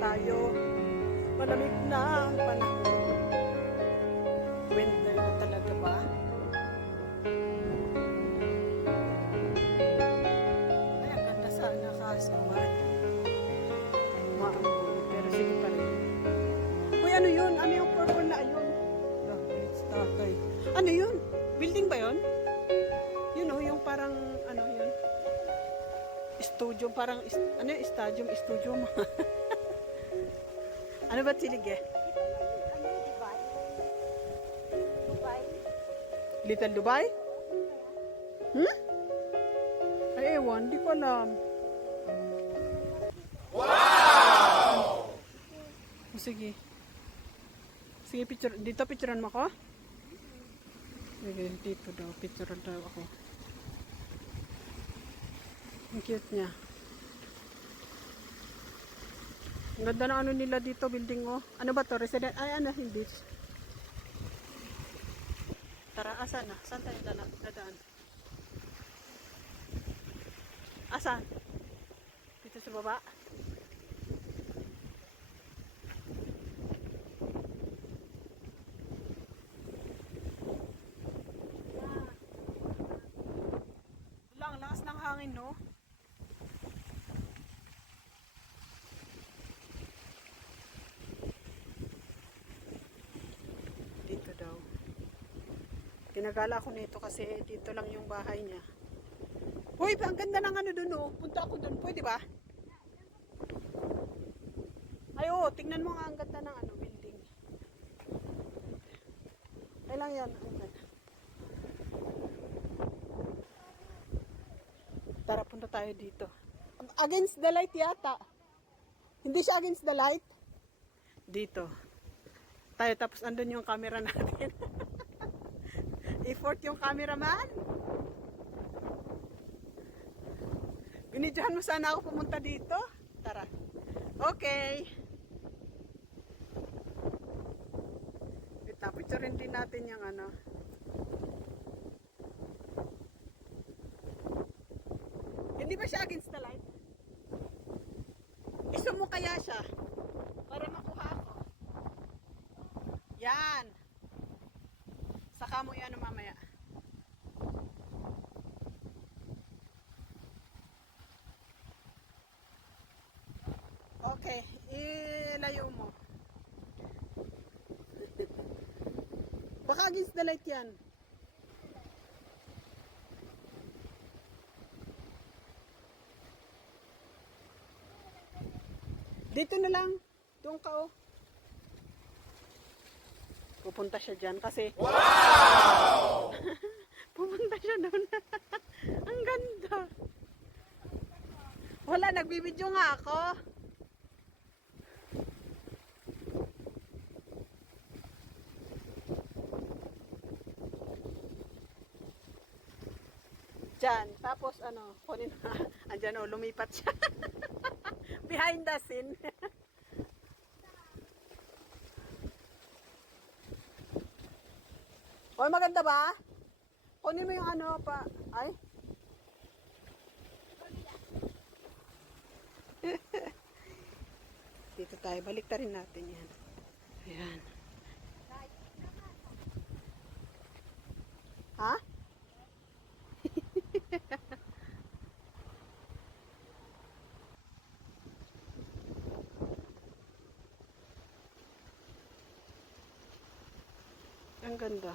tayo. Malamig na ang panahon. Winter na talaga ba? Ay, ang ganda sana kaso man. Maambon, pero sige pa rin. Uy, ano yun? Ano yung purple na ayun? Tatay. Ano yun? Building ba yun? Yun oh, yung parang ano yun? Studio, parang ano yung stadium, studio mo. Ano ba silig eh? Little Dubai? Hmm? Ay, ewan, di ko alam. Wow! Sige. Sige, picture. Dito, picturean mo ko? Sige, dito daw. Picturean daw ako. Ang cute niya. Ang ganda na ano nila dito, building oh. Ano ba to? Resident? Ay, ano, hindi. Tara, asan na? Saan tayo dadaan? Asan? Dito sa baba? Wala, ang lakas ng hangin, no? Dito daw. Ginagala ko nito kasi dito lang yung bahay niya. Hoy, ang ganda ng ano dun oh. Punta ako dun, pwede ba? Ay oh, tingnan mo nga ang ganda ng ano, building. Ay lang yan. Tara, punta tayo dito. Against the light yata. Hindi siya against the light. Dito. Tayo, tapos andun yung camera natin. Effort yung cameraman. Binidyohan mo sana ako pumunta dito. Tara. Okay. Picturein din natin yung ano. Hindi ba siya against the light? Iso mo kaya siya? Para makuha ko. Yan. Saka mo yan mamaya. Okay, ilayo mo. Baka against the light yan. Dito na lang. Doon ka oh. Pupunta siya dyan kasi... Wow! Pupunta siya doon. Ang ganda. Wala, nagbibidyo nga ako. Diyan. Tapos ano, kunin na. Andyan o, lumipat siya. Behind the scene. Oy, maganda ba? Kunin mo yung ano pa. Ay. Dito tayo. Balik ta rin natin yan. Ayan. Ha? Ang ganda.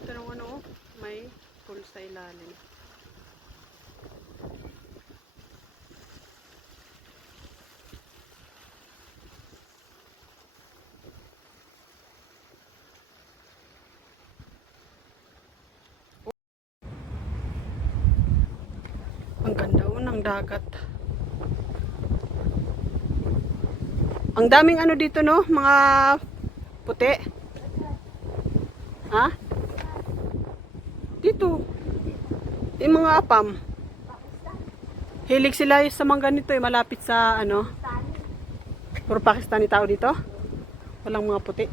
Ito nung ano, may pool sa ilalim. Ang ganda ng dagat. Ang daming ano dito no, mga puti. Ha? Dito. Yung mga apam. Hilig sila sa mga ganito eh, malapit sa ano. Puro Pakistani tao dito. Walang mga puti.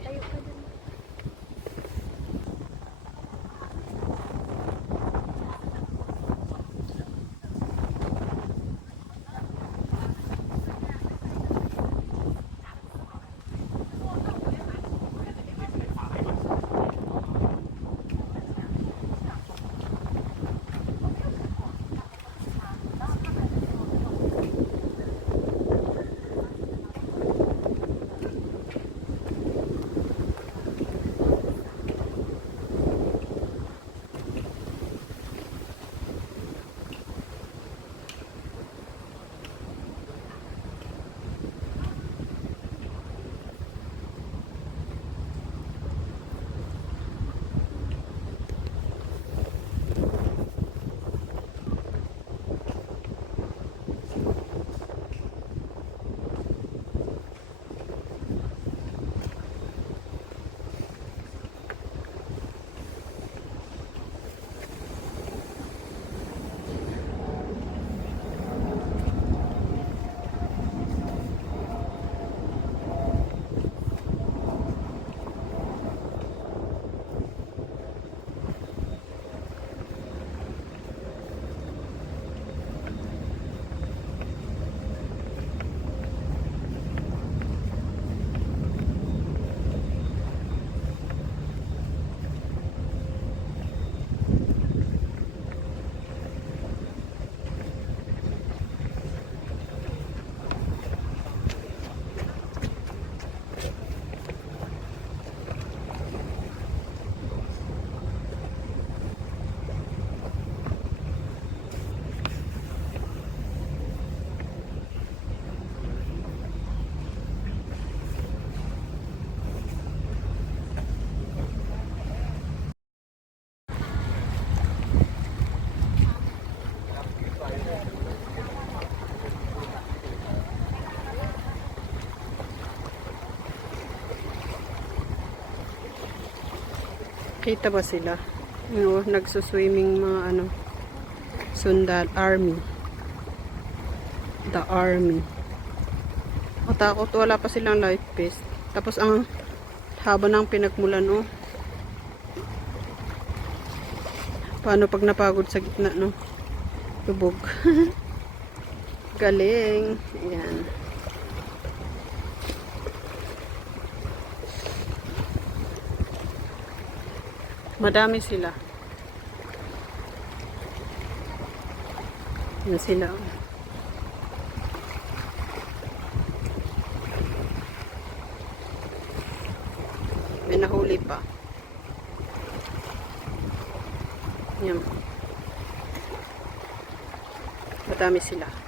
Kita ba sila? Yung nagsuswimming mga ano, sundal, army. The army. Matakot, wala pa silang life vest. Tapos ang haba ng pinagmulan, oh. Paano pag napagod sa gitna, no? Lubog. Galing. Ayan. Madami sila. Yan sila. May nahuli pa. Yan. Madami sila.